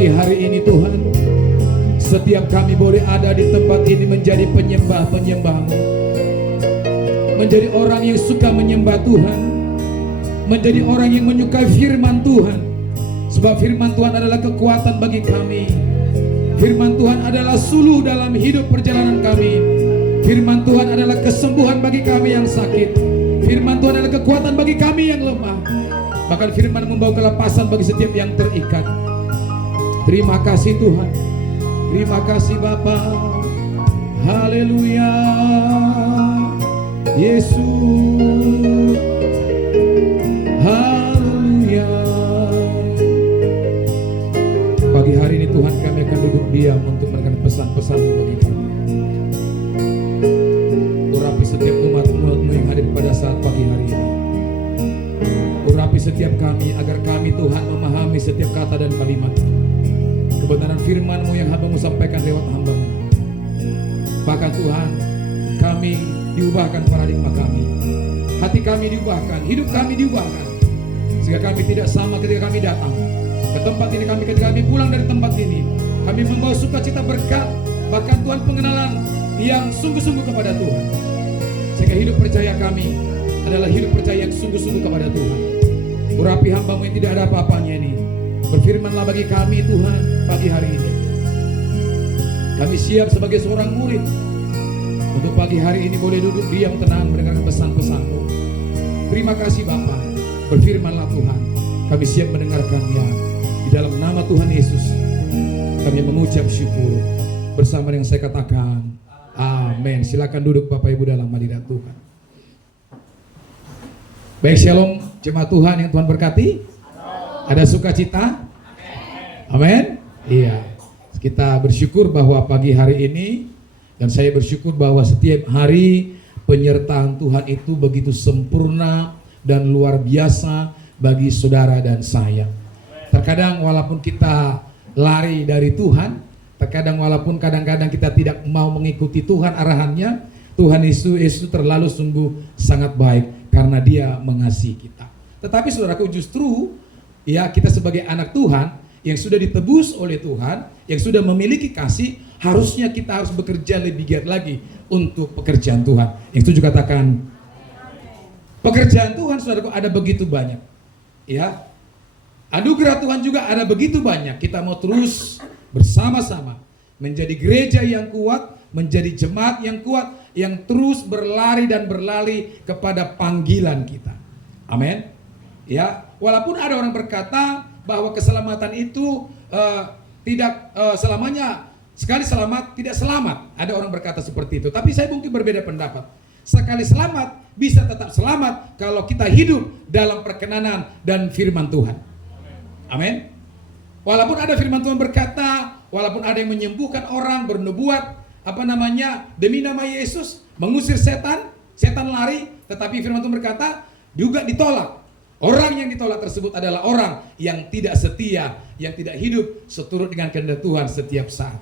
Pagi hari ini Tuhan, setiap kami boleh ada di tempat ini menjadi penyembah-penyembah-Mu, menjadi orang yang suka menyembah Tuhan, menjadi orang yang menyukai firman Tuhan. Sebab firman Tuhan adalah kekuatan bagi kami. Firman Tuhan adalah suluh dalam hidup perjalanan kami. Firman Tuhan adalah kesembuhan bagi kami yang sakit. Firman Tuhan adalah kekuatan bagi kami yang lemah. Bahkan firman membawa kelepasan bagi setiap yang terikat. Terima kasih Tuhan. Terima kasih Bapa. Haleluya. Yesus. Haleluya. Pagi hari ini Tuhan, kami akan duduk diam untuk mendengar pesan-pesan-Mu bagi kami. Urapi setiap umat-Mu yang hadir pada saat pagi hari ini. Urapi setiap kami agar kami Tuhan memahami setiap kata dan kalimat kebenaran firman-Mu yang hamba-Mu sampaikan lewat hamba-Mu. Bahkan Tuhan, kami diubahkan paradigma kami, hati kami diubahkan, hidup kami diubahkan, sehingga kami tidak sama ketika kami datang ke tempat ini. Ketika kami pulang dari tempat ini, kami membawa sukacita berkat, bahkan Tuhan pengenalan yang sungguh-sungguh kepada Tuhan, sehingga hidup percaya kami adalah hidup percaya yang sungguh-sungguh kepada Tuhan. Urapi hamba-Mu yang tidak ada apa-apanya ini. Berfirmanlah bagi kami Tuhan pagi hari ini. Kami siap sebagai seorang murid untuk pagi hari ini boleh duduk diam tenang mendengarkan pesan-pesan-Mu. Terima kasih Bapa. Berfirmanlah Tuhan, kami siap mendengarkannya. Di dalam nama Tuhan Yesus kami mengucap syukur bersama dengan saya katakan amin. Silakan duduk Bapak Ibu dalam hadirat Tuhan. Baik, shalom jemaat Tuhan yang Tuhan berkati. Ada sukacita? Amin. Iya. Kita bersyukur bahwa pagi hari ini, dan saya bersyukur bahwa setiap hari penyertaan Tuhan itu begitu sempurna dan luar biasa bagi saudara dan saya. Terkadang walaupun kita lari dari Tuhan, terkadang walaupun kadang-kadang kita tidak mau mengikuti Tuhan arahannya, Tuhan Yesus terlalu sungguh sangat baik karena Dia mengasihi kita. Tetapi saudaraku, justru ya kita sebagai anak Tuhan yang sudah ditebus oleh Tuhan, yang sudah memiliki kasih, harusnya kita harus bekerja lebih giat lagi untuk pekerjaan Tuhan. Yang setuju katakan pekerjaan Tuhan, saudaraku, ada begitu banyak. Ya, anugerah Tuhan juga ada begitu banyak. Kita mau terus bersama-sama menjadi gereja yang kuat, menjadi jemaat yang kuat, yang terus berlari dan berlari kepada panggilan kita. Amin. Ya, walaupun ada orang berkata bahwa keselamatan itu tidak selamanya, sekali selamat tidak selamat. Ada orang berkata seperti itu. Tapi saya mungkin berbeda pendapat. Sekali selamat bisa tetap selamat kalau kita hidup dalam perkenanan dan firman Tuhan. Amin. Walaupun ada firman Tuhan berkata, walaupun ada yang menyembuhkan orang, bernubuat, demi nama Yesus, mengusir setan, setan lari, tetapi firman Tuhan berkata juga ditolak. Orang yang ditolak tersebut adalah orang yang tidak setia, yang tidak hidup seturut dengan kehendak Tuhan setiap saat.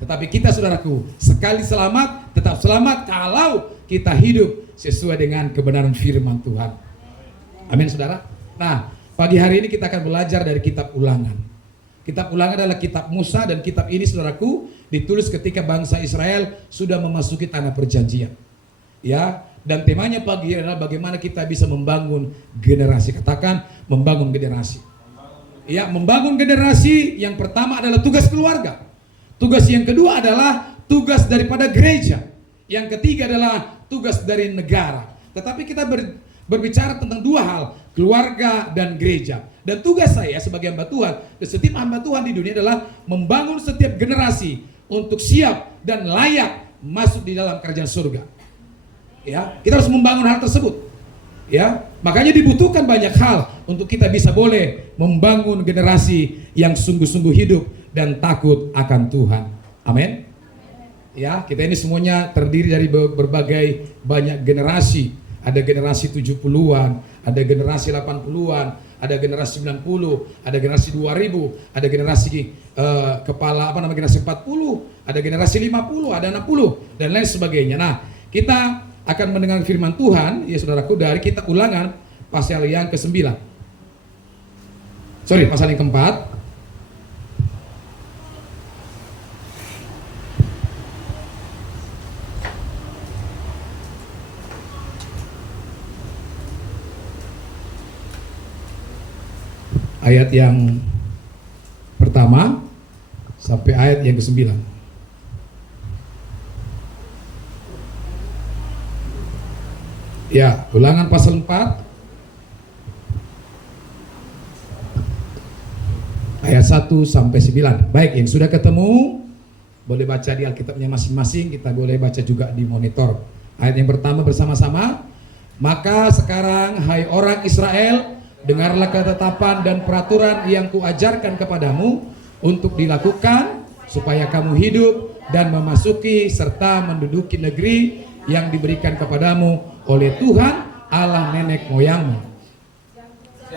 Tetapi kita, saudaraku, sekali selamat, tetap selamat kalau kita hidup sesuai dengan kebenaran firman Tuhan. Amin, saudara. Nah, pagi hari ini kita akan belajar dari kitab Ulangan. Kitab Ulangan adalah kitab Musa, dan kitab ini, saudaraku, ditulis ketika bangsa Israel sudah memasuki tanah perjanjian. Ya, dan temanya pagi ini adalah bagaimana kita bisa membangun generasi. Katakan membangun generasi. Ya, membangun generasi yang pertama adalah tugas keluarga. Tugas yang kedua adalah tugas daripada gereja. Yang ketiga adalah tugas dari negara. Tetapi kita berbicara tentang dua hal, keluarga dan gereja. Dan tugas saya sebagai hamba Tuhan, dan setiap hamba Tuhan di dunia adalah membangun setiap generasi untuk siap dan layak masuk di dalam kerajaan surga. Ya, kita harus membangun hal tersebut. Ya, makanya dibutuhkan banyak hal untuk kita bisa boleh membangun generasi yang sungguh-sungguh hidup dan takut akan Tuhan. Amin. Ya, kita ini semuanya terdiri dari berbagai banyak generasi. Ada generasi 70-an, ada generasi 80-an, ada generasi 90, ada generasi 2000, ada generasi generasi 40, ada generasi 50, ada 60 dan lain sebagainya. Nah, kita akan mendengar firman Tuhan, ya saudaraku, dari kitab Ulangan pasal yang ke-9. Pasal yang keempat. ayat yang pertama sampai ayat yang ke-9. Ya, Ulangan pasal 4 ayat 1 sampai 9. Baik, yang sudah ketemu boleh baca di Alkitabnya masing-masing, kita boleh baca juga di monitor. Ayat yang pertama bersama-sama. Maka sekarang hai orang Israel, dengarlah ketetapan dan peraturan yang kuajarkan kepadamu untuk dilakukan supaya kamu hidup dan memasuki serta menduduki negeri yang diberikan kepadamu oleh Tuhan Allah nenek moyangmu.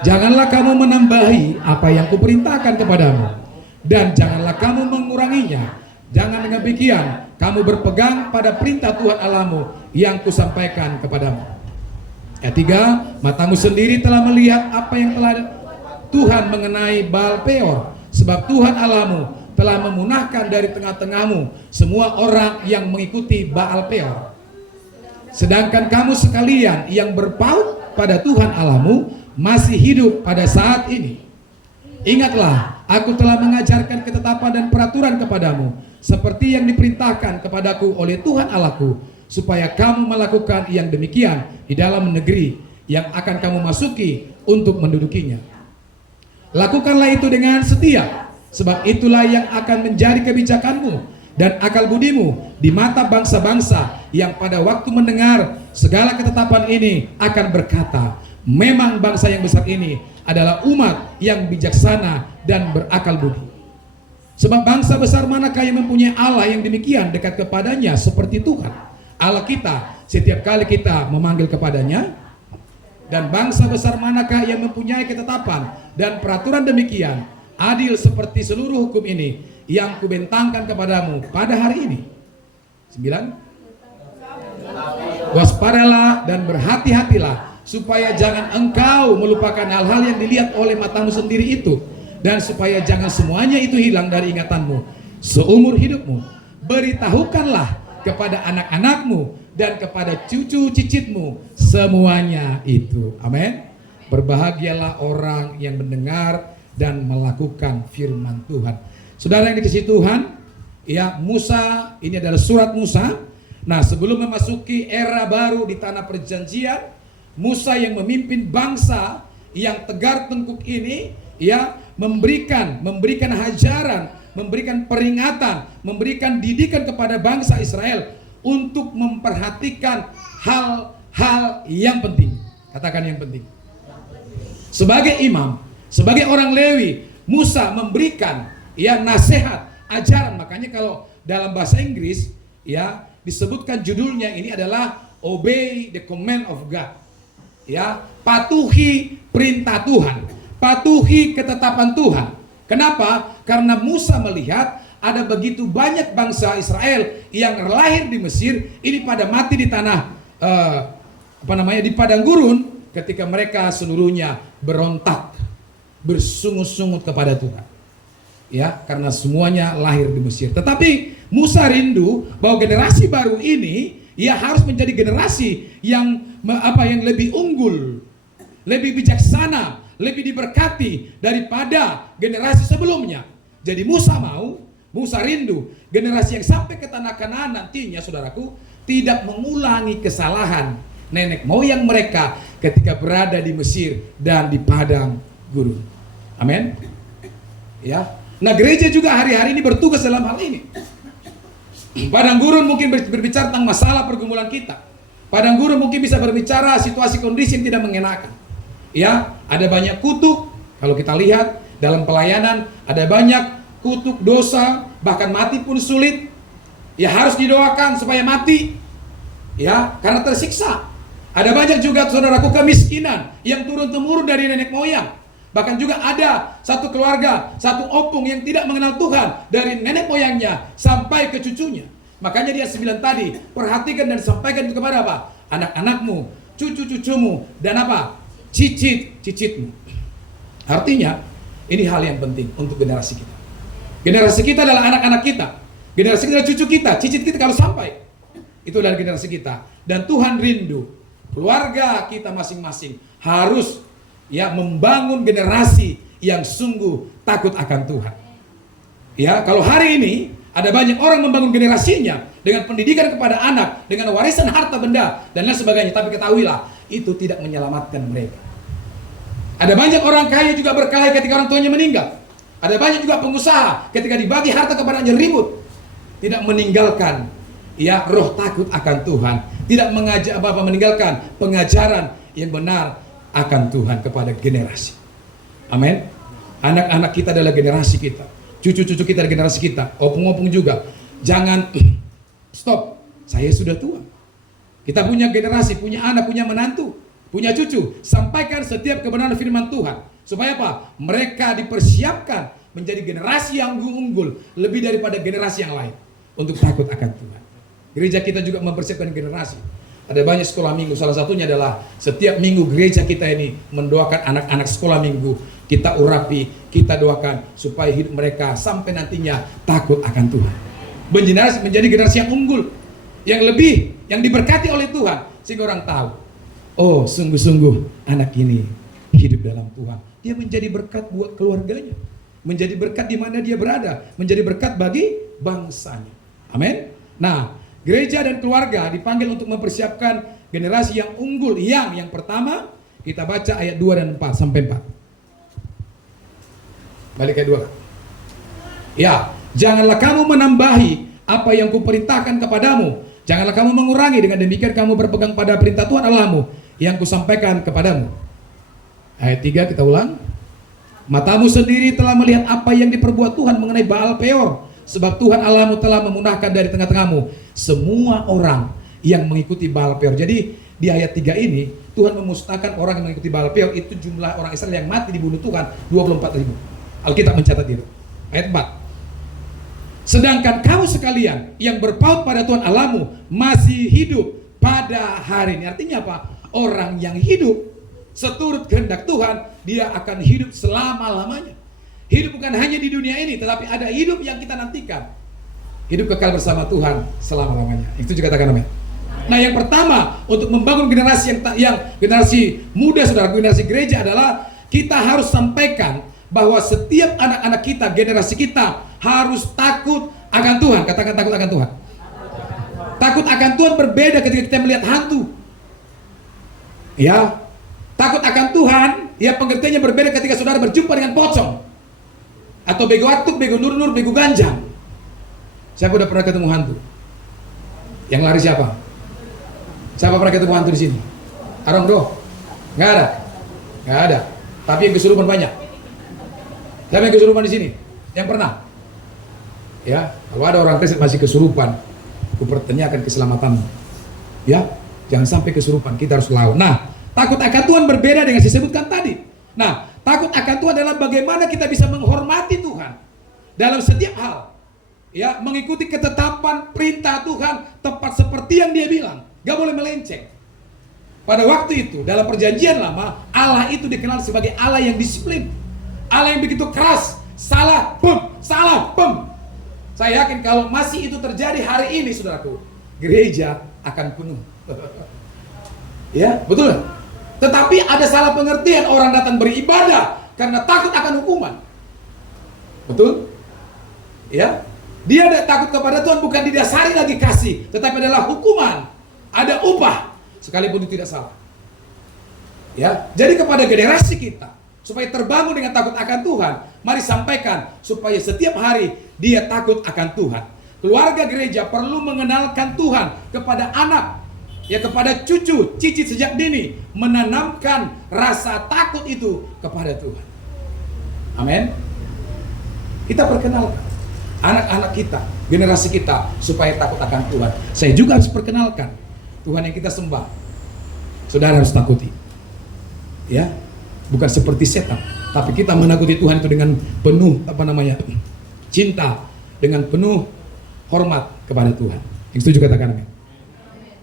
Janganlah kamu menambahi apa yang kuperintahkan kepadamu, dan janganlah kamu menguranginya. Jangan dengan demikian kamu berpegang pada perintah Tuhan Allahmu yang kusampaikan kepadamu. Ayat 3, matamu sendiri telah melihat apa yang telah Tuhan mengenai Baal Peor, sebab Tuhan Allahmu telah memunahkan dari tengah-tengahmu semua orang yang mengikuti Baal Peor. Sedangkan kamu sekalian yang berpaut pada Tuhan Allahmu masih hidup pada saat ini. Ingatlah, aku telah mengajarkan ketetapan dan peraturan kepadamu, seperti yang diperintahkan kepadaku oleh Tuhan Allahku, supaya kamu melakukan yang demikian di dalam negeri yang akan kamu masuki untuk mendudukinya. Lakukanlah itu dengan setia, sebab itulah yang akan menjadi kebijakanmu dan akal budimu di mata bangsa-bangsa yang pada waktu mendengar segala ketetapan ini akan berkata, memang bangsa yang besar ini adalah umat yang bijaksana dan berakal budi. Sebab bangsa besar manakah yang mempunyai Allah yang demikian dekat kepadanya seperti Tuhan Allah kita setiap kali kita memanggil kepadanya? Dan bangsa besar manakah yang mempunyai ketetapan dan peraturan demikian adil seperti seluruh hukum ini yang kubentangkan kepadamu pada hari ini? 9. Waspadalah dan berhati-hatilah supaya jangan engkau melupakan hal-hal yang dilihat oleh matamu sendiri itu, dan supaya jangan semuanya itu hilang dari ingatanmu seumur hidupmu. Beritahukanlah kepada anak-anakmu dan kepada cucu cicitmu semuanya itu. Amin. Berbahagialah orang yang mendengar dan melakukan firman Tuhan. Saudara yang dikasihi Tuhan, ya, Musa, ini adalah surat Musa. Nah, sebelum memasuki era baru di tanah perjanjian, Musa yang memimpin bangsa yang tegar tengkuk ini, ya, memberikan hajaran, memberikan peringatan, memberikan didikan kepada bangsa Israel untuk memperhatikan hal-hal yang penting. Katakan yang penting. Sebagai imam, sebagai orang Lewi, Musa memberikan, ya, nasihat, ajaran. Makanya kalau dalam bahasa Inggris, ya, disebutkan judulnya ini adalah Obey the Command of God. Ya, patuhi perintah Tuhan, patuhi ketetapan Tuhan. Kenapa? Karena Musa melihat ada begitu banyak bangsa Israel yang lahir di Mesir ini pada mati di tanah di padang gurun ketika mereka seluruhnya berontak, bersungut-sungut kepada Tuhan. Ya, karena semuanya lahir di Mesir. Tetapi Musa rindu bahwa generasi baru ini, ya, harus menjadi generasi yang lebih unggul, lebih bijaksana, lebih diberkati daripada generasi sebelumnya. Jadi Musa rindu generasi yang sampai ke tanah Kanaan nantinya, saudaraku, tidak mengulangi kesalahan nenek moyang mereka ketika berada di Mesir dan di padang gurun. Amin. Ya. Nah, gereja juga hari-hari ini bertugas dalam hal ini. Padang gurun mungkin berbicara tentang masalah pergumulan kita. Padang gurun mungkin bisa berbicara situasi kondisi yang tidak mengenakan. Ya, ada banyak kutuk. Kalau kita lihat dalam pelayanan, ada banyak kutuk, dosa, bahkan mati pun sulit. Ya, harus didoakan supaya mati. Ya, karena tersiksa. Ada banyak juga, saudaraku, kemiskinan yang turun-temurun dari nenek moyang. Bahkan juga ada satu keluarga, satu opung yang tidak mengenal Tuhan dari nenek moyangnya sampai ke cucunya. Makanya dia 9 tadi, perhatikan dan sampaikan itu kepada apa? Anak-anakmu, cucu-cucumu, dan apa? Cicit-cicitmu. Artinya, ini hal yang penting untuk generasi kita. Generasi kita adalah anak-anak kita. Generasi kita adalah cucu kita, cicit kita kalau sampai. Itu adalah generasi kita. Dan Tuhan rindu keluarga kita masing-masing harus, ya, membangun generasi yang sungguh takut akan Tuhan. Ya, kalau hari ini ada banyak orang membangun generasinya dengan pendidikan kepada anak, dengan warisan harta benda dan lain sebagainya, tapi ketahuilah itu tidak menyelamatkan mereka. Ada banyak orang kaya juga berkelahi ketika orang tuanya meninggal. Ada banyak juga pengusaha ketika dibagi harta kepadanya ribut, tidak meninggalkan ya roh takut akan Tuhan, tidak mengajak apa-apa, meninggalkan pengajaran yang benar akan Tuhan kepada generasi. Amin. Anak-anak kita adalah generasi kita, cucu-cucu kita adalah generasi kita, opung-opung juga. Jangan stop, saya sudah tua. Kita punya generasi, punya anak, punya menantu, punya cucu. Sampaikan setiap kebenaran firman Tuhan. Supaya apa? Mereka dipersiapkan menjadi generasi yang unggul, lebih daripada generasi yang lain, untuk takut akan Tuhan. Gereja kita juga mempersiapkan generasi. Ada banyak sekolah minggu, salah satunya adalah setiap minggu gereja kita ini mendoakan anak-anak sekolah minggu. Kita urapi, kita doakan supaya hidup mereka sampai nantinya takut akan Tuhan. Menjadi generasi yang unggul, yang lebih, yang diberkati oleh Tuhan. Sehingga orang tahu, oh sungguh-sungguh anak ini hidup dalam Tuhan. Dia menjadi berkat buat keluarganya, menjadi berkat di mana dia berada, menjadi berkat bagi bangsanya. Amin. Nah, gereja dan keluarga dipanggil untuk mempersiapkan generasi yang unggul. Yang pertama, kita baca ayat 2 dan 4 sampai 4. Balik ayat 2. Ya, janganlah kamu menambahi apa yang kuperintahkan kepadamu. Janganlah kamu mengurangi, dengan demikian kamu berpegang pada perintah Tuhan Allahmu yang kusampaikan kepadamu. Ayat 3 kita ulang. Matamu sendiri telah melihat apa yang diperbuat Tuhan mengenai Baal Peor, sebab Tuhan Allahmu telah memunahkan dari tengah-tengahmu semua orang yang mengikuti Baal Peor. Jadi di ayat 3 ini Tuhan memusnahkan orang yang mengikuti Baal Peor. Itu jumlah orang Israel yang mati dibunuh Tuhan 24.000. Alkitab mencatat itu. Ayat 4. Sedangkan kamu sekalian yang berpaut pada Tuhan Allahmu masih hidup pada hari ini. Artinya apa? Orang yang hidup seturut kehendak Tuhan, dia akan hidup selama-lamanya. Hidup bukan hanya di dunia ini, tetapi ada hidup yang kita nantikan. Hidup kekal bersama Tuhan selama-lamanya. Itu juga katakan amin. Nah, yang pertama untuk membangun generasi yang generasi muda, saudara, generasi gereja adalah kita harus sampaikan bahwa setiap anak-anak kita, generasi kita harus takut akan Tuhan. Katakan takut akan Tuhan. Takut akan Tuhan berbeda ketika kita melihat hantu. Ya, takut akan Tuhan, ya pengertiannya berbeda ketika saudara berjumpa dengan pocong atau bego atuk, bego nur-nur, bego ganjang. Siapa udah pernah ketemu hantu? Yang lari siapa? Siapa pernah ketemu hantu di sini? Arong doh? Nggak ada? Nggak ada. Tapi yang kesurupan banyak. Siapa yang kesurupan di sini? Yang pernah? Ya, kalau ada orang Kristen masih kesurupan, aku pertanyakan keselamatanmu. Ya, jangan sampai kesurupan. Kita harus lawan. Nah, takut akan Tuhan berbeda dengan disebutkan tadi. Nah, takut akan Tuhan adalah bagaimana kita bisa menghormati Tuhan dalam setiap hal. Ya, mengikuti ketetapan perintah Tuhan tepat seperti yang dia bilang. Gak boleh melenceng. Pada waktu itu, dalam perjanjian lama, Allah itu dikenal sebagai Allah yang disiplin. Allah yang begitu keras. Salah, bum, salah, bum. Saya yakin kalau masih itu terjadi hari ini, saudaraku, gereja akan penuh. Ya, betul. Tetapi ada salah pengertian, orang datang beribadah karena takut akan hukuman. Betul? Ya, dia takut kepada Tuhan bukan didasari lagi kasih, tetapi adalah hukuman. Ada upah, sekalipun itu tidak salah. Ya, jadi kepada generasi kita, supaya terbangun dengan takut akan Tuhan, mari sampaikan supaya setiap hari dia takut akan Tuhan. Keluarga gereja perlu mengenalkan Tuhan kepada anak, ya kepada cucu, cicit sejak dini, menanamkan rasa takut itu kepada Tuhan. Amin. Kita perkenalkan anak-anak kita, generasi kita, supaya takut akan Tuhan. Saya juga harus perkenalkan Tuhan yang kita sembah. Saudara harus takuti. Ya, bukan seperti setan, tapi kita menakuti Tuhan itu dengan penuh cinta, dengan penuh hormat kepada Tuhan. Yang setuju katakan amin.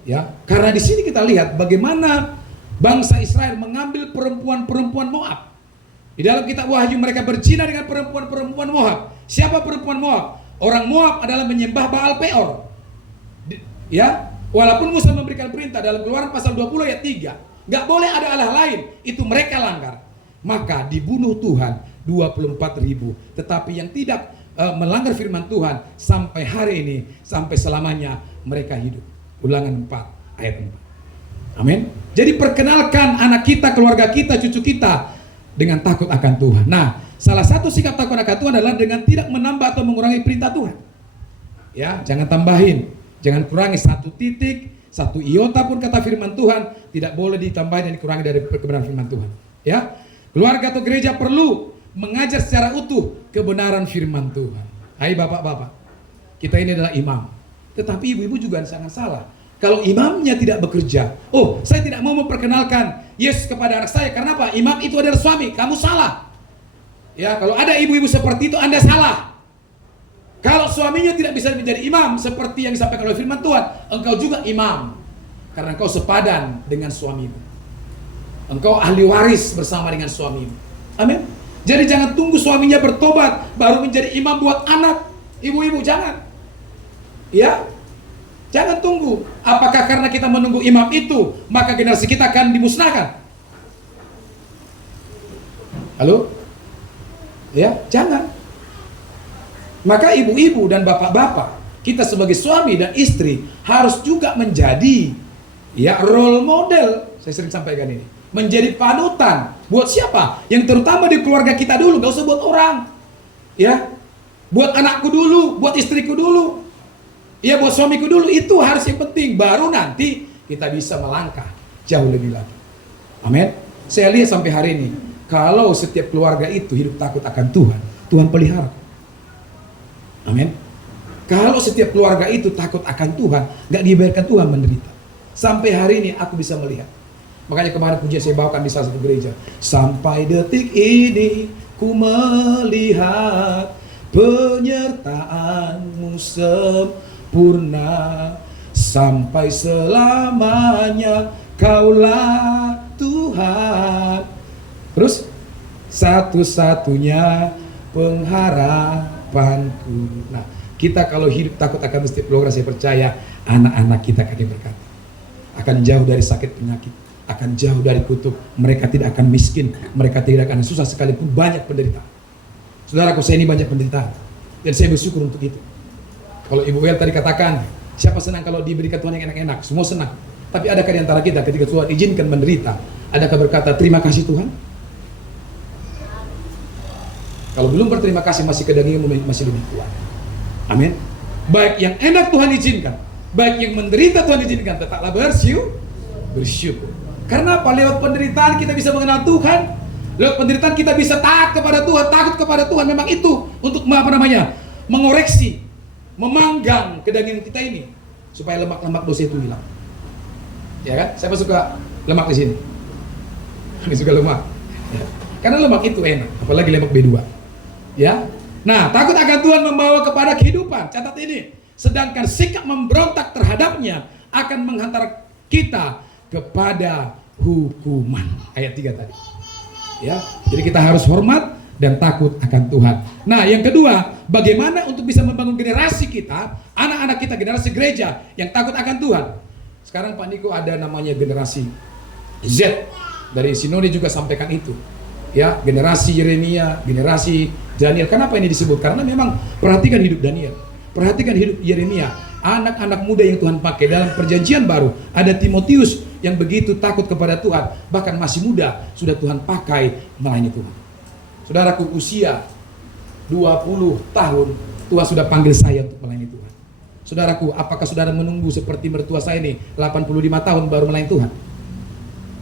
Ya, karena di sini kita lihat bagaimana bangsa Israel mengambil perempuan-perempuan Moab. Di dalam kitab Wahyu mereka berzina dengan perempuan-perempuan Moab. Siapa perempuan Moab? Orang Moab adalah menyembah Baal Peor. Ya, walaupun Musa memberikan perintah dalam Keluaran pasal 20 ayat 3, nggak boleh ada Allah lain, itu mereka langgar. Maka dibunuh Tuhan 24.000. Tetapi yang tidak melanggar firman Tuhan sampai hari ini, sampai selamanya mereka hidup. Ulangan 4 ayat 4. Amin. Jadi perkenalkan anak kita, keluarga kita, cucu kita dengan takut akan Tuhan. Nah, salah satu sikap takut akan Tuhan adalah dengan tidak menambah atau mengurangi perintah Tuhan. Ya, jangan tambahin, jangan kurangi 1 titik, 1 iota pun kata firman Tuhan tidak boleh ditambahin dan dikurangi dari kebenaran firman Tuhan. Ya, keluarga atau gereja perlu mengajar secara utuh kebenaran firman Tuhan. Hai bapak-bapak, kita ini adalah imam. Tetapi ibu-ibu juga sangat salah. Kalau imamnya tidak bekerja, oh saya tidak mau memperkenalkan Yesus kepada anak saya. Karena apa? Imam itu adalah suami, kamu salah. Ya, kalau ada ibu-ibu seperti itu, Anda salah. Kalau suaminya tidak bisa menjadi imam seperti yang disampaikan oleh firman Tuhan, engkau juga imam. Karena engkau sepadan dengan suamimu. Engkau ahli waris bersama dengan suamimu. Amin. Jadi jangan tunggu suaminya bertobat baru menjadi imam buat anak. Ibu-ibu jangan. Ya. Jangan tunggu. Apakah karena kita menunggu imam itu maka generasi kita akan dimusnahkan? Halo? Ya, jangan. Maka ibu-ibu dan bapak-bapak, kita sebagai suami dan istri harus juga menjadi ya role model. Saya sering sampaikan ini. Menjadi panutan. Buat siapa? Yang terutama di keluarga kita dulu, gak usah buat orang. Ya. Buat anakku dulu, buat istriku dulu. Ya, buat suamiku dulu. Itu harus yang penting. Baru nanti kita bisa melangkah jauh lebih lagi. Amin. Saya lihat sampai hari ini, kalau setiap keluarga itu hidup takut akan Tuhan, Tuhan pelihara. Amin. Kalau setiap keluarga itu takut akan Tuhan, gak dibiarkan Tuhan menderita. Sampai hari ini aku bisa melihat. Makanya kemarin pujian saya bawakan di salah satu gereja. Sampai detik ini ku melihat penyertaan-Mu sempurna. Sampai selamanya Kaulah Tuhan. Terus satu-satunya pengharapanku. Nah, kita kalau hidup takut akan setiap keluarga, saya percaya anak-anak kita akan diberkati. Akan jauh dari sakit penyakit, akan jauh dari kutuk. Mereka tidak akan miskin, mereka tidak akan susah, sekalipun banyak penderitaan. Saudaraku, saya ini banyak penderitaan dan saya bersyukur untuk itu. Kalau Ibu Wel tadi katakan, siapa senang kalau diberikan Tuhan yang enak-enak? Semua senang. Tapi adakah di antara kita ketika Tuhan izinkan menderita, adakah berkata terima kasih Tuhan? Kalau belum berterima kasih, masih kedanginya masih lebih kuat. Amin. Baik yang enak Tuhan izinkan, baik yang menderita Tuhan izinkan, tetaplah bersyukur. Karena apa? Lewat penderitaan kita bisa mengenal Tuhan. Lewat penderitaan kita bisa taat kepada Tuhan, takut kepada Tuhan. Memang itu untuk mengoreksi, memanggang kedagingan kita ini supaya lemak-lemak dosa itu hilang. Ya kan? Siapa suka lemak di sini? Ini suka lemak. Ya. Karena lemak itu enak, apalagi lemak B2. Ya. Nah, takut akan Tuhan membawa kepada kehidupan. Catat ini. Sedangkan sikap memberontak terhadapnya akan menghantar kita kepada hukuman. Ayat 3 tadi. Ya, jadi kita harus hormat dan takut akan Tuhan. Nah, yang kedua, bagaimana untuk bisa membangun generasi kita, anak-anak kita, generasi gereja yang takut akan Tuhan. Sekarang Pak Niko ada namanya generasi Z. Dari Sinode juga sampaikan itu. Ya, generasi Yeremia, generasi Daniel. Kenapa ini disebut? Karena memang perhatikan hidup Daniel, perhatikan hidup Yeremia, anak-anak muda yang Tuhan pakai dalam perjanjian baru. Ada Timotius yang begitu takut kepada Tuhan, bahkan masih muda sudah Tuhan pakai melayani Tuhan. Saudaraku, usia 20 tahun Tuhan sudah panggil saya untuk melayani Tuhan. Saudaraku, apakah saudara menunggu seperti mertua saya ini 85 tahun baru melayani Tuhan?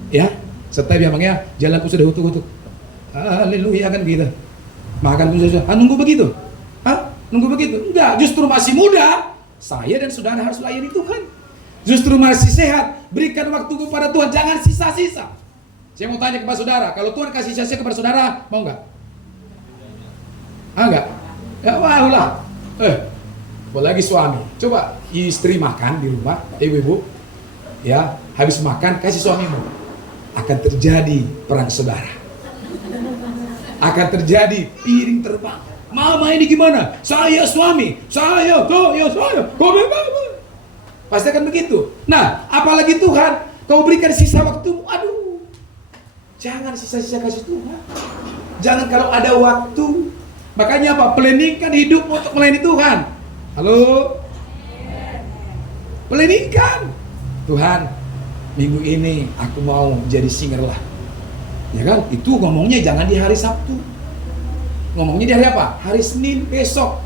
Ya, setiap memangnya jalanku sudah utuh-utuh. Haleluya, kan gitu. Makan pun sudah. Nunggu begitu? Nunggu begitu? Enggak, justru masih muda. Saya dan saudara harus layani Tuhan. Justru masih sehat, berikan waktu kepada Tuhan, jangan sisa-sisa. Saya mau tanya kepada saudara, kalau Tuhan kasih sisa-sisa kepada saudara, mau enggak? Enggak? Ya maulah. Apalagi suami. Coba istri makan di rumah, ibu-ibu, ya, habis makan kasih suamimu. Akan terjadi perang saudara. Akan terjadi piring terbang. Mama ini gimana? Saya suami, saya, kau bebas. Pasti akan begitu. Nah, apalagi Tuhan, kau berikan sisa waktu. Aduh, jangan sisa-sisa kasih Tuhan. Jangan kalau ada waktu. Makanya apa? Planningkan hidupmu untuk melayani Tuhan. Halo? Planningkan. Tuhan, minggu ini aku mau jadi singer lah. Ya kan? Itu ngomongnya jangan di hari Sabtu. Ngomongnya di hari apa? Hari Senin besok.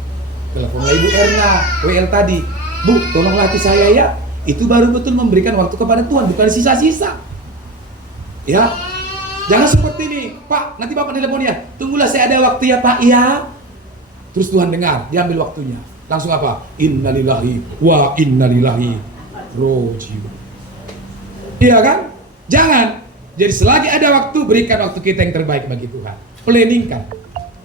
Teleponlah Ibu Erna, WL tadi. Bu, tolong latih saya ya. Itu baru betul memberikan waktu kepada Tuhan, bukan sisa-sisa. Ya. Jangan seperti ini. Pak, nanti Bapak telepon ya. Tunggulah saya ada waktu ya Pak. Iya. Terus Tuhan dengar, diambil waktunya. Langsung apa? Innalillahi wa innalillahi rojiun. Iya kan? Jangan. Jadi selagi ada waktu, berikan waktu kita yang terbaik bagi Tuhan. Planningkan.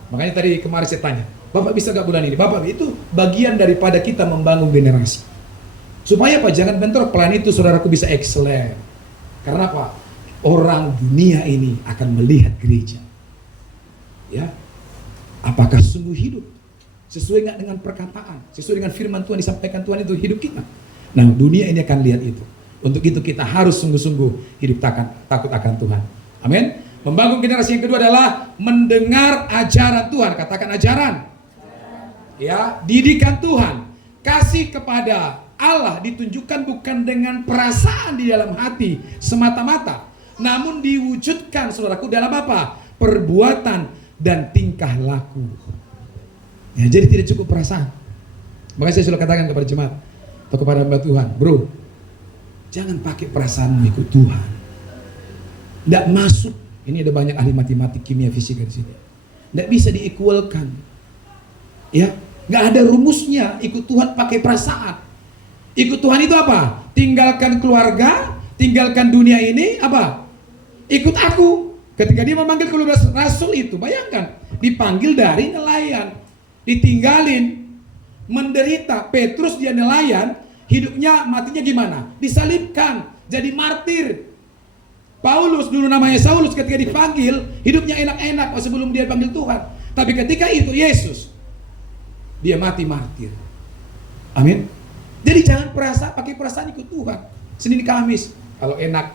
Makanya tadi kemarin saya tanya, Bapak bisa gak bulan ini? Bapak, itu bagian daripada kita membangun generasi. Supaya apa? Jangan bentrok, pelan itu saudaraku bisa excellent. Karena apa? Orang dunia ini akan melihat gereja. Ya, apakah sungguh hidup? Sesuai nggak dengan perkataan? Sesuai dengan firman Tuhan disampaikan Tuhan itu hidup kita. Nah, dunia ini akan lihat itu. Untuk itu kita harus sungguh-sungguh hidup takut akan Tuhan. Amin. Membangun generasi yang kedua adalah mendengar ajaran Tuhan. Katakan ajaran. Ya, didikan Tuhan. Kasih kepada Allah ditunjukkan bukan dengan perasaan di dalam hati semata-mata, namun diwujudkan saudaraku dalam apa? Perbuatan dan tingkah laku. Ya, jadi tidak cukup perasaan. Makanya saya sudah katakan kepada jemaat atau kepada hamba Tuhan, bro, jangan pakai perasaan mengikut Tuhan. Tidak masuk. Ini ada banyak ahli matematik, kimia, fisika di sini. Tidak bisa diequalkan. Ya, nggak ada rumusnya. Ikut Tuhan pakai perasaan. Ikut Tuhan itu apa? Tinggalkan keluarga, tinggalkan dunia ini, apa? Ikut aku. Ketika dia memanggil ke-12 rasul itu, bayangkan, dipanggil dari nelayan, ditinggalin, menderita. Petrus dia nelayan, hidupnya matinya gimana? Disalibkan, jadi martir. Paulus dulu namanya Saulus, ketika dipanggil hidupnya enak-enak sebelum dia dipanggil Tuhan. Tapi ketika itu Yesus, dia mati martir. Amin. Jadi jangan pakai perasaan ikut Tuhan. Senin Kamis kalau enak,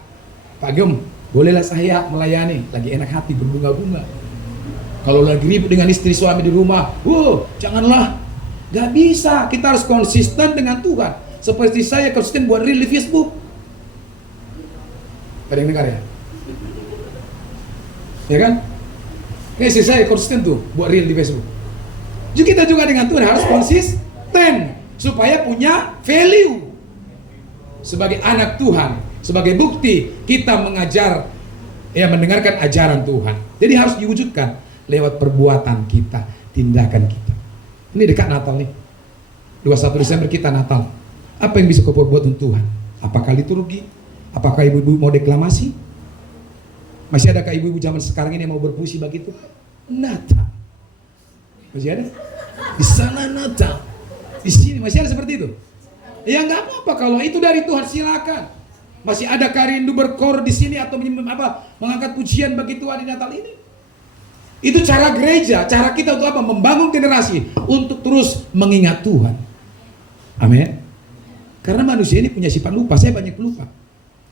Pak Gem, bolehlah saya melayani. Lagi enak hati berbunga-bunga. Kalau lagi ribut dengan istri suami di rumah, janganlah. Gak bisa. Kita harus konsisten dengan Tuhan. Seperti saya konsisten buat reel di Facebook. Ada yang dengar ya? Ya kan? Kayak istri saya konsisten tuh buat reel di Facebook. Jadi kita juga dengan Tuhan harus konsisten supaya punya value sebagai anak Tuhan, sebagai bukti kita mengajar, ya mendengarkan ajaran Tuhan. Jadi harus diwujudkan lewat perbuatan kita, tindakan kita. Ini dekat Natal nih, 21 Desember kita Natal. Apa yang bisa kau perbuat untuk Tuhan? Apakah liturgi? Apakah ibu-ibu mau deklamasi? Masih adakah ibu-ibu zaman sekarang ini yang mau berpuisi begitu? Natal. Masih ada? Di sana Natal. Di sini masih ada seperti itu. Ya nggak apa-apa kalau itu dari Tuhan, silakan. Masih ada rindu berkor di sini atau mengangkat pujian bagi Tuhan di Natal ini. Itu cara gereja, cara kita untuk apa? Membangun generasi untuk terus mengingat Tuhan. Amin. Karena manusia ini punya sifat lupa. Saya banyak lupa.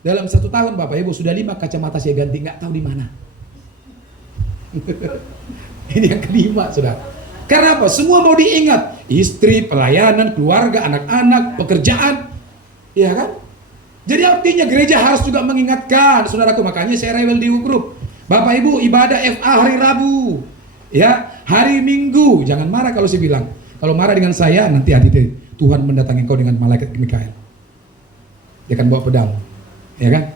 Dalam 1 tahun Bapak Ibu sudah 5 kacamata saya ganti, nggak tahu di mana. Ini yang kelima, saudara. Karena apa? Semua mau diingat. Istri, pelayanan, keluarga, anak-anak, pekerjaan. Ya kan? Jadi artinya gereja harus juga mengingatkan, saudaraku. Makanya saya rewel di grup. Bapak Ibu ibadah FA hari Rabu. Ya, hari Minggu. Jangan marah kalau saya bilang. Kalau marah dengan saya, nanti hati Tuhan mendatangi kau dengan malaikat Mikael. Dia akan bawa pedang. Ya kan?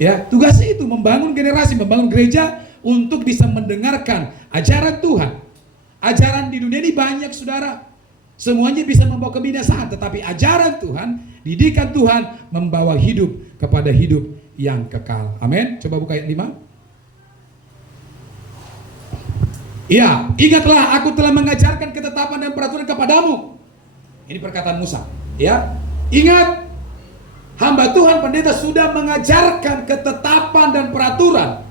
Ya, tugasnya itu membangun generasi, membangun gereja untuk bisa mendengarkan ajaran Tuhan. Ajaran di dunia ini banyak, saudara. Semuanya bisa membawa kebinasaan, tetapi ajaran Tuhan, didikan Tuhan membawa hidup kepada hidup yang kekal. Amin. Coba buka ayat 5. Ya, ingatlah aku telah mengajarkan ketetapan dan peraturan kepadamu. Ini perkataan Musa. Ya, ingat. Hamba Tuhan pendeta sudah mengajarkan ketetapan dan peraturan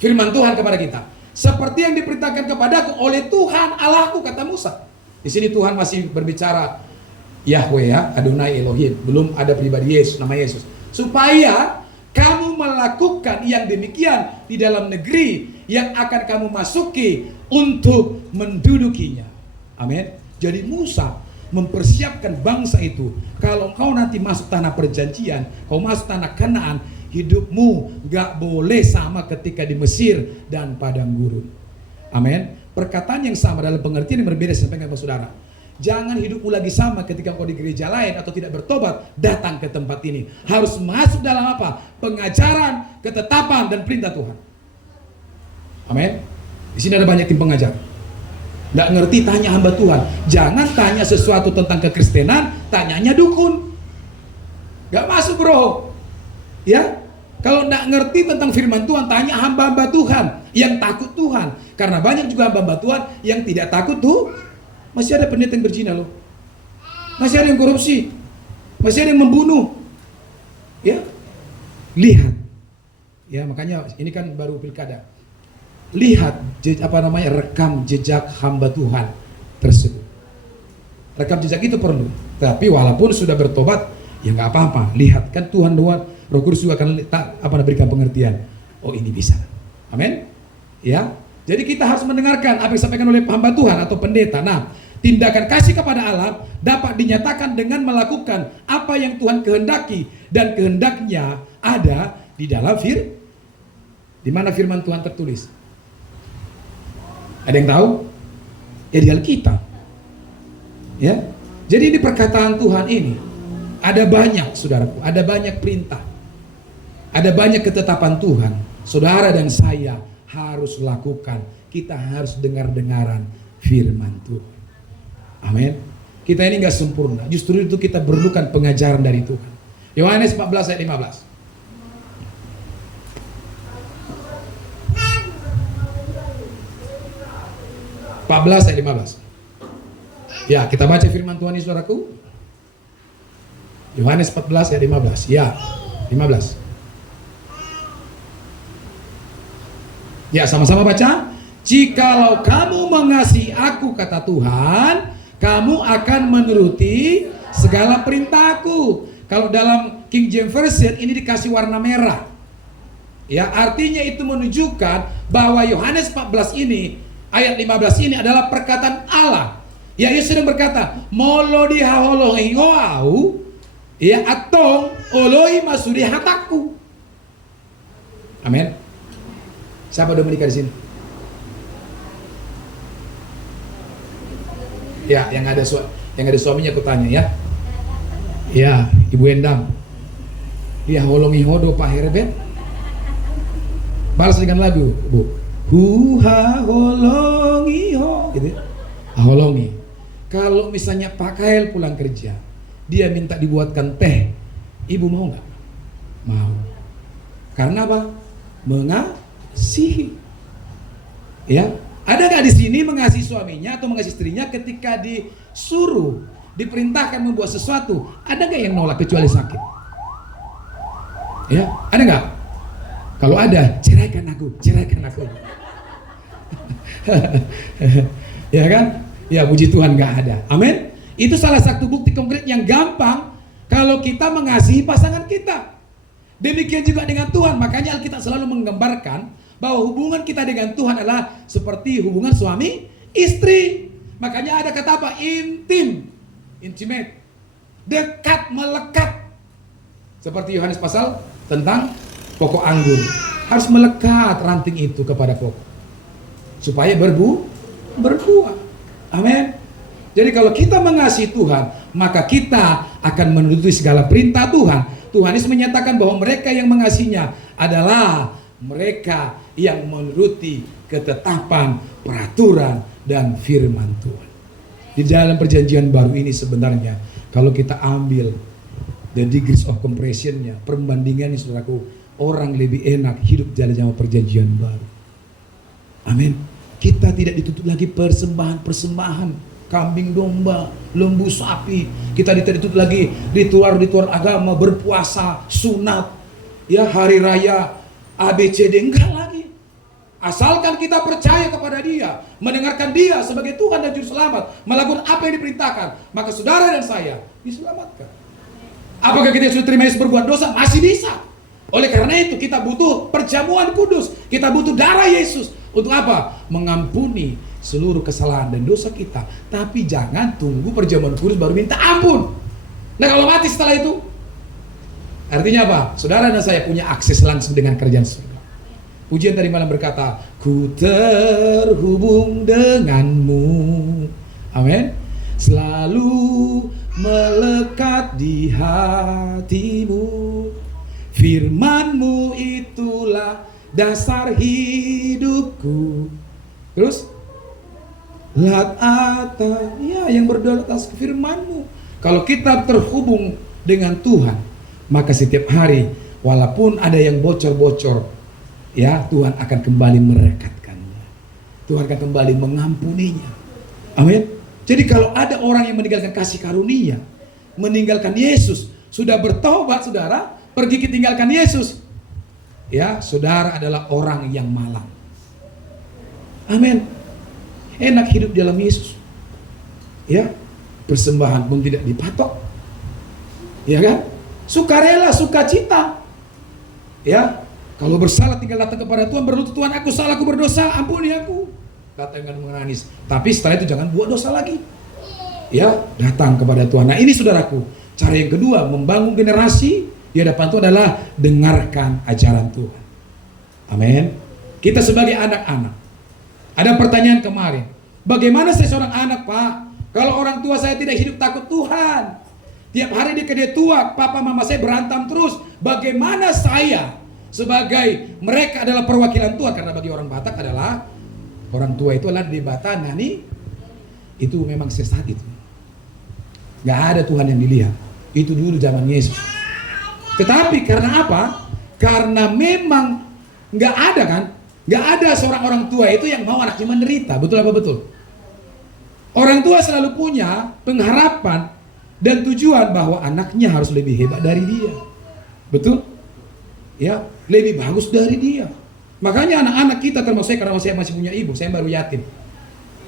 firman Tuhan kepada kita. Seperti yang diperintahkan kepadaku oleh Tuhan Allahku, kata Musa. Di sini Tuhan masih berbicara Yahweh, ya, Adonai Elohim. Belum ada pribadi Yesus, nama Yesus. Supaya kamu melakukan yang demikian di dalam negeri yang akan kamu masuki untuk mendudukinya. Amin. Jadi Musa mempersiapkan bangsa itu. Kalau kau nanti masuk tanah perjanjian, kau masuk tanah Kanaan, hidupmu gak boleh sama ketika di Mesir dan padang gurun. Amin. Perkataan yang sama dalam pengertian yang berbeda sampai dengan saudara. Jangan hidupmu lagi sama ketika kau di gereja lain atau tidak bertobat, datang ke tempat ini. Harus masuk dalam apa? Pengajaran, ketetapan, dan perintah Tuhan. Amin. Di sini ada banyak tim pengajar. Nggak ngerti, tanya hamba Tuhan. Jangan tanya sesuatu tentang kekristenan, tanyanya dukun. Nggak masuk bro. Ya, kalau nggak ngerti tentang firman Tuhan, tanya hamba-hamba Tuhan yang takut Tuhan. Karena banyak juga hamba-hamba Tuhan yang tidak takut tuh. Masih ada pendeta yang berzina loh. Masih ada yang korupsi. Masih ada yang membunuh. Ya, lihat. Ya, makanya ini kan baru pilkada. Lihat rekam jejak hamba Tuhan tersebut. Rekam jejak itu perlu. Tapi walaupun sudah bertobat, ya nggak apa-apa. Lihat kan Tuhan doang, Roh Kudus juga akan berikan pengertian. Oh ini bisa. Amin. Ya. Jadi kita harus mendengarkan apa yang disampaikan oleh hamba Tuhan atau pendeta. Nah, tindakan kasih kepada Allah dapat dinyatakan dengan melakukan apa yang Tuhan kehendaki dan kehendaknya ada di dalam di mana firman Tuhan tertulis. Ada yang tahu? Ya di Alkitab. Ya. Jadi di perkataan Tuhan ini ada banyak saudaraku, ada banyak perintah. Ada banyak ketetapan Tuhan. Saudara dan saya harus lakukan. Kita harus dengar-dengaran firman Tuhan. Amin. Kita ini enggak sempurna. Justru itu kita perlukan pengajaran dari Tuhan. Yohanes 14 ayat 15. Ayat 15. Ya, kita baca firman Tuhan ini saudaraku. Yohanes 14 ayat 15. Ya, 15. Ya, sama-sama baca. Jikalau kamu mengasihi aku, kata Tuhan, kamu akan menuruti segala perintahku. Kalau dalam King James Version ini dikasih warna merah. Ya, artinya itu menunjukkan bahwa Yohanes 14 ini ayat 15 ini adalah perkataan Allah. Ya, Yesus sedang berkata, "Molo dihaholongi ngoau, ya atong oloi masuri hataku." Amin. Siapa udah menikah di sini? Ya, yang ada suaminya aku tanya ya. Ya, Ibu Endang. Dia holongi hodo Pak Herbet. Balas dengan lagu, Bu. Huha holongi ho, gitu. Holongi. Kalau misalnya Pak Kael pulang kerja, dia minta dibuatkan teh, Ibu mau nggak? Mau. Karena apa? Mengasihi. Ya, ada nggak di sini mengasihi suaminya atau mengasihi istrinya ketika disuruh, diperintahkan membuat sesuatu? Ada nggak yang nolak kecuali sakit? Ya, ada nggak? Kalau ada, ceraikan aku. Ya kan? Ya puji Tuhan nggak ada. Amin. Itu salah satu bukti konkret yang gampang kalau kita mengasihi pasangan kita. Demikian juga dengan Tuhan. Makanya Alkitab selalu menggambarkan bahwa hubungan kita dengan Tuhan adalah seperti hubungan suami istri. Makanya ada kata apa? Intimate, dekat, melekat. Seperti Yohanes pasal tentang pokok anggur. Harus melekat ranting itu kepada pokok supaya berbuah. Amin. Jadi kalau kita mengasihi Tuhan, maka kita akan menuruti segala perintah Tuhan. Tuhan Yesus menyatakan bahwa mereka yang mengasihinya adalah mereka yang menuruti ketetapan, peraturan, dan firman Tuhan. Di dalam perjanjian baru ini sebenarnya, kalau kita ambil the degrees of comparison-nya, perbandingannya saudaraku, orang lebih enak hidup dalam zaman perjanjian baru. Amin. Kita tidak dituntut lagi persembahan kambing domba, lembu sapi. Kita tidak dituntut lagi ritual agama, berpuasa, sunat, ya hari raya, ABCD, enggak lagi. Asalkan kita percaya kepada Dia, mendengarkan Dia sebagai Tuhan dan Juru Selamat, melakukan apa yang diperintahkan, maka saudara dan saya diselamatkan. Apakah kita sudah terima Yesus berbuat dosa? Masih bisa. Oleh karena itu kita butuh perjamuan kudus. Kita butuh darah Yesus. Untuk apa? Mengampuni seluruh kesalahan dan dosa kita. Tapi jangan tunggu perjamuan kudus baru minta ampun. Nah kalau mati setelah itu, artinya apa? Saudara dan saya punya akses langsung dengan kerajaan surga. Pujian tadi malam berkata, ku terhubung denganmu. Amin. Selalu melekat di hatimu. Firman-Mu itulah dasar hidupku. Terus lat ata, ya yang berdoa atas firman-Mu. Kalau kita terhubung dengan Tuhan, maka setiap hari walaupun ada yang bocor-bocor, ya Tuhan akan kembali merekatkannya. Tuhan akan kembali mengampuninya. Amin. Jadi kalau ada orang yang meninggalkan kasih karunia, meninggalkan Yesus, sudah bertobat saudara, pergi tinggalkan Yesus, ya saudara adalah orang yang malang. Amin. Enak hidup dalam Yesus, ya persembahan pun tidak dipatok, ya kan, sukarela, sukacita, ya kalau bersalah tinggal datang kepada Tuhan, berlutut, Tuhan aku salah, aku berdosa, ampuni aku, kata dengan menangis. Tapi setelah itu jangan buat dosa lagi, ya datang kepada Tuhan. Nah ini saudaraku, cara yang kedua membangun generasi di hadapan Tuhan adalah dengarkan ajaran Tuhan. Amin. Kita sebagai anak-anak, ada pertanyaan kemarin, bagaimana saya seorang anak Pak, kalau orang tua saya tidak hidup takut Tuhan, tiap hari di kedai tua, papa mama saya berantem terus, bagaimana saya sebagai mereka adalah perwakilan Tuhan? Karena bagi orang Batak adalah orang tua itu adalah di Batak, nah nih itu memang sesat itu. Gak ada Tuhan yang dilihat. Itu dulu zaman Yesus. Tetapi karena apa? Karena memang gak ada kan? Gak ada seorang orang tua itu yang mau anaknya menderita. Betul apa betul? Orang tua selalu punya pengharapan dan tujuan bahwa anaknya harus lebih hebat dari dia. Betul? Ya, lebih bagus dari dia. Makanya anak-anak kita termasuk saya, karena saya masih punya ibu, saya baru yatim.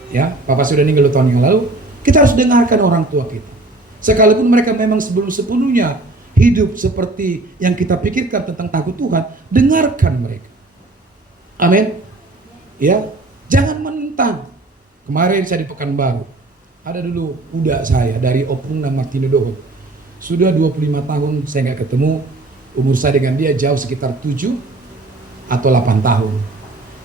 Ya, papa sudah meninggal 2 tahun yang lalu. Kita harus dengarkan orang tua kita. Sekalipun mereka memang sebelum sepenuhnya hidup seperti yang kita pikirkan tentang takut Tuhan, dengarkan mereka. Amin. Ya, jangan menentang. Kemarin saya di Pekanbaru, ada dulu udah saya dari Opung dan Martino Doho. Sudah 25 tahun saya nggak ketemu. Umur saya dengan dia jauh sekitar 7 atau 8 tahun.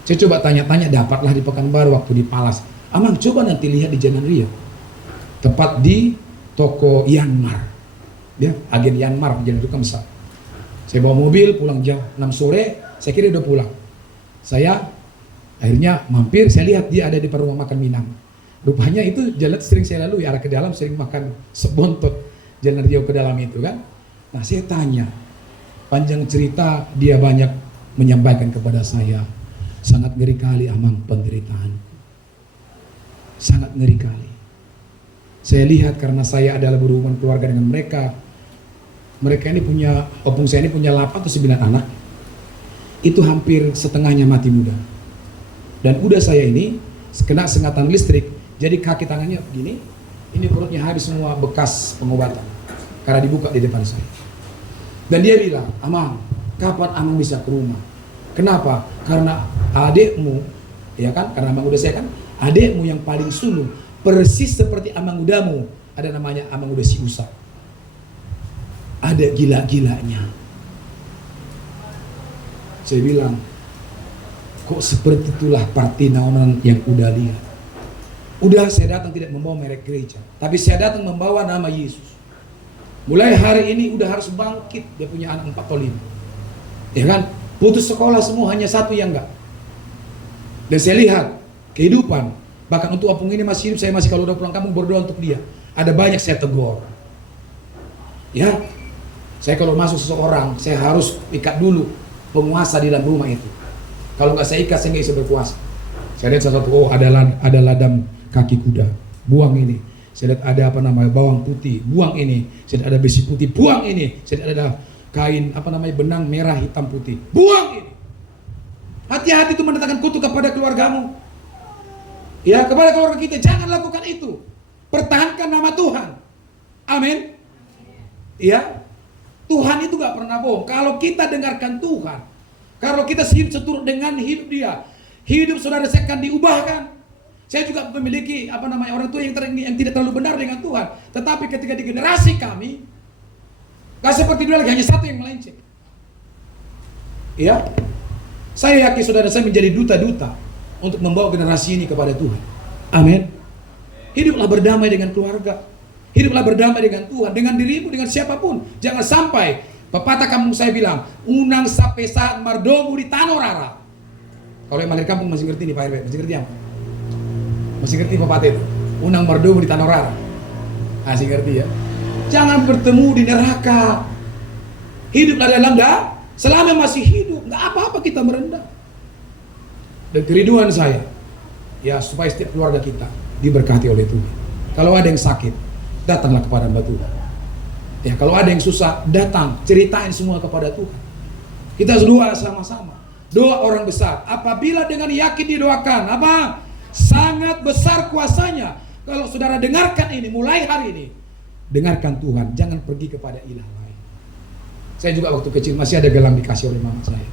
Saya coba tanya-tanya, dapatlah di Pekanbaru waktu di Palas. Amang coba nanti lihat di Jalan Ria, tepat di toko Yanmar, ya agen Yanmar di Jalan Dukamsa. Saya bawa mobil pulang jam 6 sore, saya kira udah pulang. Saya akhirnya mampir, saya lihat dia ada di rumah makan Minang. Rupanya itu jalan sering saya lalui, arah ke dalam sering makan sebontot Jalan Ria ke dalam itu kan. Nah saya tanya, panjang cerita dia banyak menyampaikan kepada saya, sangat ngeri kali Amang penderitaan. Sangat ngeri kali. Saya lihat karena saya adalah berhubungan keluarga dengan mereka. Mereka ini punya, opung saya ini punya 8 atau 9 anak. Itu hampir setengahnya mati muda. Dan udah saya ini kena sengatan listrik, jadi kaki tangannya begini, ini perutnya habis semua bekas pengobatan karena dibuka di depan saya. Dan dia bilang, Amang, kapan Amang bisa ke rumah? Kenapa? Karena adekmu, ya kan? Karena Amang udah saya kan, adekmu yang paling sulung, persis seperti Amang udamu, ada namanya Amang udah si Usa. Ada gila-gilanya. Saya bilang, kok seperti itulah Partinaunan yang udah lihat. Udah saya datang tidak membawa merek gereja, tapi saya datang membawa nama Yesus. Mulai hari ini udah harus bangkit, dia punya anak 4 atau 5. Ya kan? Putus sekolah semua, hanya 1 yang enggak. Dan saya lihat kehidupan, bahkan untuk opung ini masih hidup, saya masih kalau udah pulang kampung berdoa untuk dia. Ada banyak saya tegur. Ya, saya kalau masuk seseorang, saya harus ikat dulu penguasa di dalam rumah itu. Kalau nggak saya ikat, saya nggak bisa berkuasa. Saya lihat sesuatu, oh ada ladam kaki kuda, buang ini. Saya lihat ada apa namanya bawang putih, buang ini. Saya lihat ada besi putih, buang ini. Saya lihat ada kain apa namanya benang merah hitam putih, buang ini. Hati-hati itu mendatangkan kutuk kepada keluargamu. Ya, kepada keluarga kita, jangan lakukan itu. Pertahankan nama Tuhan. Amin. Ya. Tuhan itu gak pernah bohong. Kalau kita dengarkan Tuhan, kalau kita hidup seturut dengan hidup Dia, hidup saudara saya akan diubahkan. Saya juga memiliki orang tua yang tidak terlalu benar dengan Tuhan. Tetapi ketika di generasi kami, gak seperti dulu lagi, hanya satu yang melenceng. Ya, saya yakin saudara saya menjadi duta-duta untuk membawa generasi ini kepada Tuhan. Amin. Hiduplah berdamai dengan keluarga. Hiduplah berdamai dengan Tuhan, dengan dirimu, dengan siapapun. Jangan sampai pepatah kampung saya bilang, unang sape saat mardomu di tanorara. Kalau yang mahir kampung masih ngerti nih Pak RW, masih ngerti apa? Masih ngerti pepatah itu? Unang mardomu di tanorara. Masih ngerti ya? Jangan bertemu di neraka. Hiduplah dalam selama masih hidup, nggak apa-apa kita merendah. Dan kerinduan saya, ya supaya setiap keluarga kita diberkati oleh Tuhan. Kalau ada yang sakit, datanglah kepada Mbak Tuhan. Ya, kalau ada yang susah, datang, ceritain semua kepada Tuhan. Kita doa sama-sama. Doa orang besar. Apabila dengan yakin didoakan, apa? Sangat besar kuasanya. Kalau saudara dengarkan ini, mulai hari ini, dengarkan Tuhan. Jangan pergi kepada ilah lain. Saya juga waktu kecil masih ada gelang dikasih oleh mama saya,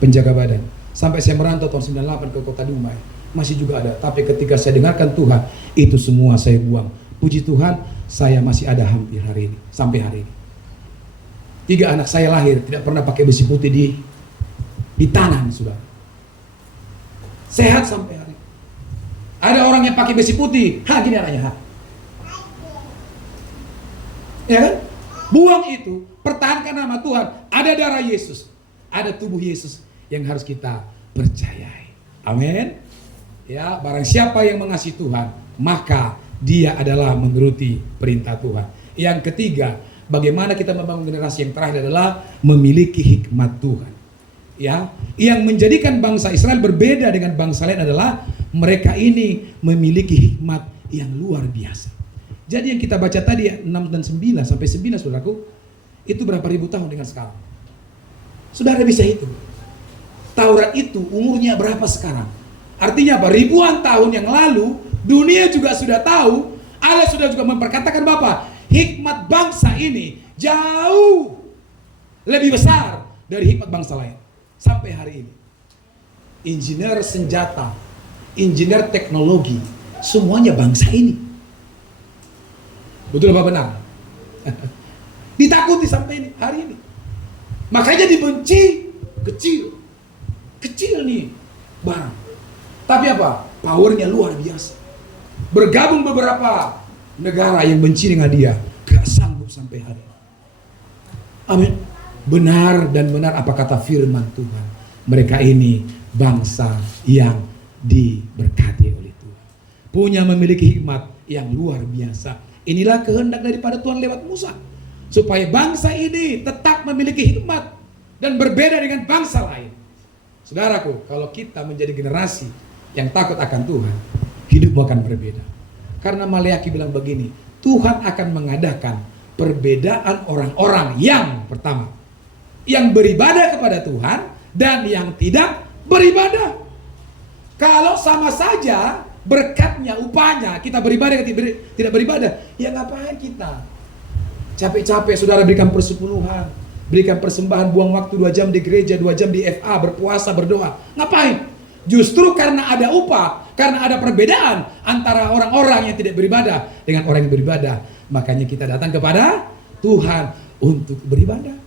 penjaga badan. Sampai saya merantau tahun 98 ke kota Dumai, masih juga ada. Tapi ketika saya dengarkan Tuhan, itu semua saya buang. Puji Tuhan, saya masih ada hampir hari ini, sampai hari ini. 3 anak saya lahir tidak pernah pakai besi putih di tangan, sudah sehat sampai hari ini. Ada orang yang pakai besi putih, gini anaknya, ya kan? Buang itu, pertahankan nama Tuhan. Ada darah Yesus, ada tubuh Yesus yang harus kita percayai. Amin. Ya, barang siapa yang mengasihi Tuhan, maka dia adalah menuruti perintah Tuhan. Yang ketiga, bagaimana kita membangun generasi yang terakhir adalah memiliki hikmat Tuhan. Ya, yang menjadikan bangsa Israel berbeda dengan bangsa lain adalah mereka ini memiliki hikmat yang luar biasa. Jadi yang kita baca tadi 6 dan 9 sampai 9 saudaraku, itu berapa ribu tahun dengan sekarang? Saudara bisa hitung. Taurat itu umurnya berapa sekarang? Artinya apa? Ribuan tahun yang lalu dunia juga sudah tahu, Allah sudah juga memperkatakan Bapak, hikmat bangsa ini jauh lebih besar dari hikmat bangsa lain. Sampai hari ini, insinyur senjata, insinyur teknologi, semuanya bangsa ini. Betul apa benar? Ditakuti sampai ini, hari ini. Makanya dibenci, kecil nih barang. Tapi apa? Powernya luar biasa. Bergabung beberapa negara yang benci dengan dia, gak sanggup sampai hari ini. Amin. Benar dan benar apa kata firman Tuhan. Mereka ini bangsa yang diberkati oleh Tuhan. Punya memiliki hikmat yang luar biasa. Inilah kehendak daripada Tuhan lewat Musa. Supaya bangsa ini tetap memiliki hikmat dan berbeda dengan bangsa lain. Saudaraku, kalau kita menjadi generasi yang takut akan Tuhan, hidupmu akan berbeda. Karena Maleakhi bilang begini, Tuhan akan mengadakan perbedaan orang-orang yang pertama, yang beribadah kepada Tuhan dan yang tidak beribadah. Kalau sama saja berkatnya, upahnya, kita beribadah tidak beribadah, ya ngapain kita capek-capek saudara berikan persepuluhan, berikan persembahan, buang waktu 2 jam di gereja, 2 jam di FA, berpuasa, berdoa, ngapain? Justru karena ada upah, karena ada perbedaan antara orang-orang yang tidak beribadah dengan orang yang beribadah, makanya kita datang kepada Tuhan untuk beribadah.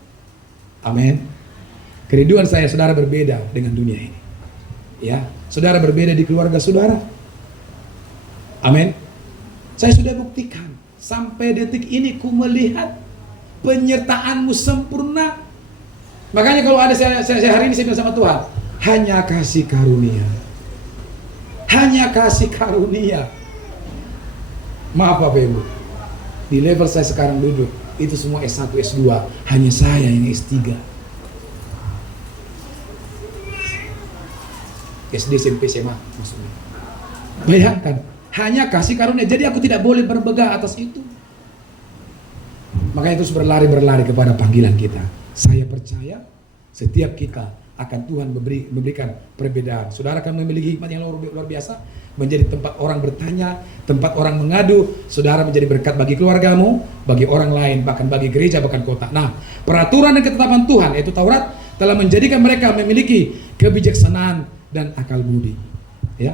Amin. Kerinduan saya saudara berbeda dengan dunia ini. Ya, saudara berbeda di keluarga saudara. Amin. Saya sudah buktikan sampai detik ini ku melihat penyertaanmu sempurna. Makanya kalau ada saya hari ini saya bilang sama Tuhan, hanya kasih karunia. Hanya kasih karunia. Maaf Bapak Ibu, di level saya sekarang duduk, itu semua S1, S2, hanya saya yang S3. SD, SMP, SMA maksudnya. Bayangkan, hanya kasih karunia. Jadi aku tidak boleh berbegah atas itu. Makanya terus berlari kepada panggilan kita. Saya percaya setiap kita akan Tuhan memberikan perbedaan. Saudara akan memiliki hikmat yang luar biasa, menjadi tempat orang bertanya, tempat orang mengadu. Saudara menjadi berkat bagi keluargamu, bagi orang lain, bahkan bagi gereja, bahkan kota. Nah, peraturan dan ketetapan Tuhan, yaitu Taurat, telah menjadikan mereka memiliki kebijaksanaan dan akal budi. Ya,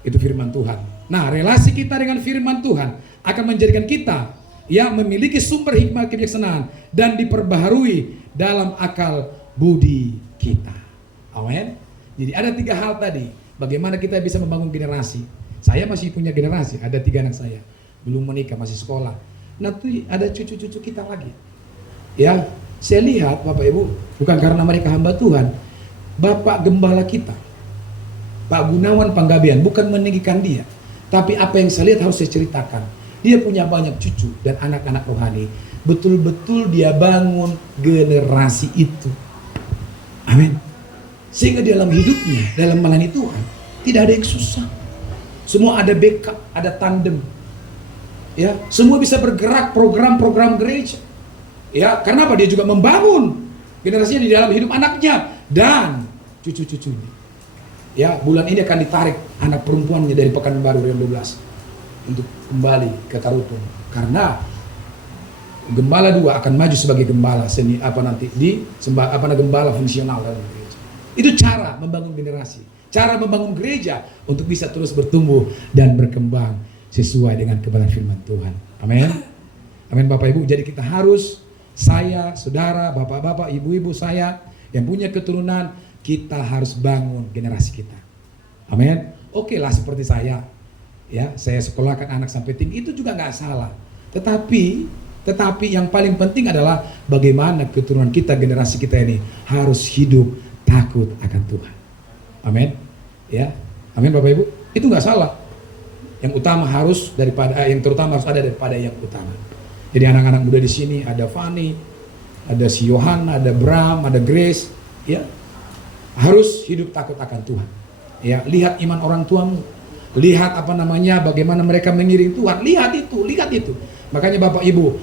itu firman Tuhan. Nah, relasi kita dengan firman Tuhan akan menjadikan kita yang memiliki sumber hikmat kebijaksanaan dan diperbaharui dalam akal budi kita. Amin. Jadi ada 3 hal tadi. Bagaimana kita bisa membangun generasi. Saya masih punya generasi, ada 3 anak saya, belum menikah, masih sekolah. Nanti ada cucu-cucu kita lagi. Ya, saya lihat Bapak Ibu, bukan karena mereka hamba Tuhan, Bapak Gembala kita, Pak Gunawan Panggabean, bukan meninggikan dia, tapi apa yang saya lihat harus saya ceritakan. Dia punya banyak cucu dan anak-anak rohani. Betul-betul dia bangun generasi itu. Amin. Sehingga dalam hidupnya, dalam melayani Tuhan, tidak ada yang susah. Semua ada backup, ada tandem. Ya, semua bisa bergerak program-program gereja. Ya, karena apa? Dia juga membangun generasinya di dalam hidup anaknya dan cucu-cucunya. Ya, bulan ini akan ditarik anak perempuannya dari Pekanbaru Riau 12 untuk kembali ke Karutun. Karena Gembala 2 akan maju sebagai gembala gembala fungsional dalam gereja. Itu cara membangun generasi, cara membangun gereja untuk bisa terus bertumbuh dan berkembang sesuai dengan kebenaran firman Tuhan. Amin. Amin Bapak Ibu. Jadi kita harus, saya, saudara, bapak-bapak, ibu-ibu saya yang punya keturunan, kita harus bangun generasi kita. Amin. Oke lah seperti saya, ya saya sekolahkan anak sampai tinggi, itu juga nggak salah. Tetapi yang paling penting adalah bagaimana keturunan kita, generasi kita ini harus hidup takut akan Tuhan. Amin. Ya. Amin Bapak Ibu. Itu nggak salah. Yang utama harus yang terutama harus ada daripada yang utama. Jadi anak-anak muda di sini ada Fani, ada si Yohana, ada Bram, ada Grace, ya. Harus hidup takut akan Tuhan. Ya, lihat iman orang tuamu. Lihat bagaimana mereka mengiring Tuhan. Lihat itu. Makanya Bapak Ibu,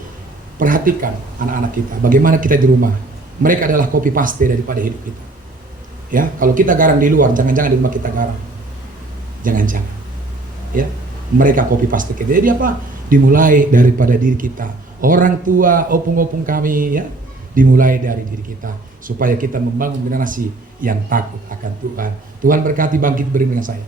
perhatikan anak-anak kita. Bagaimana kita di rumah. Mereka adalah copy paste daripada hidup kita. Ya, kalau kita garang di luar, jangan-jangan di rumah kita garang. Jangan-jangan. Ya, mereka copy paste kita. Jadi apa? Dimulai daripada diri kita. Orang tua, opung-opung kami, ya, dimulai dari diri kita supaya kita membangun generasi yang takut akan Tuhan. Tuhan berkati, bangkit beriring dengan saya.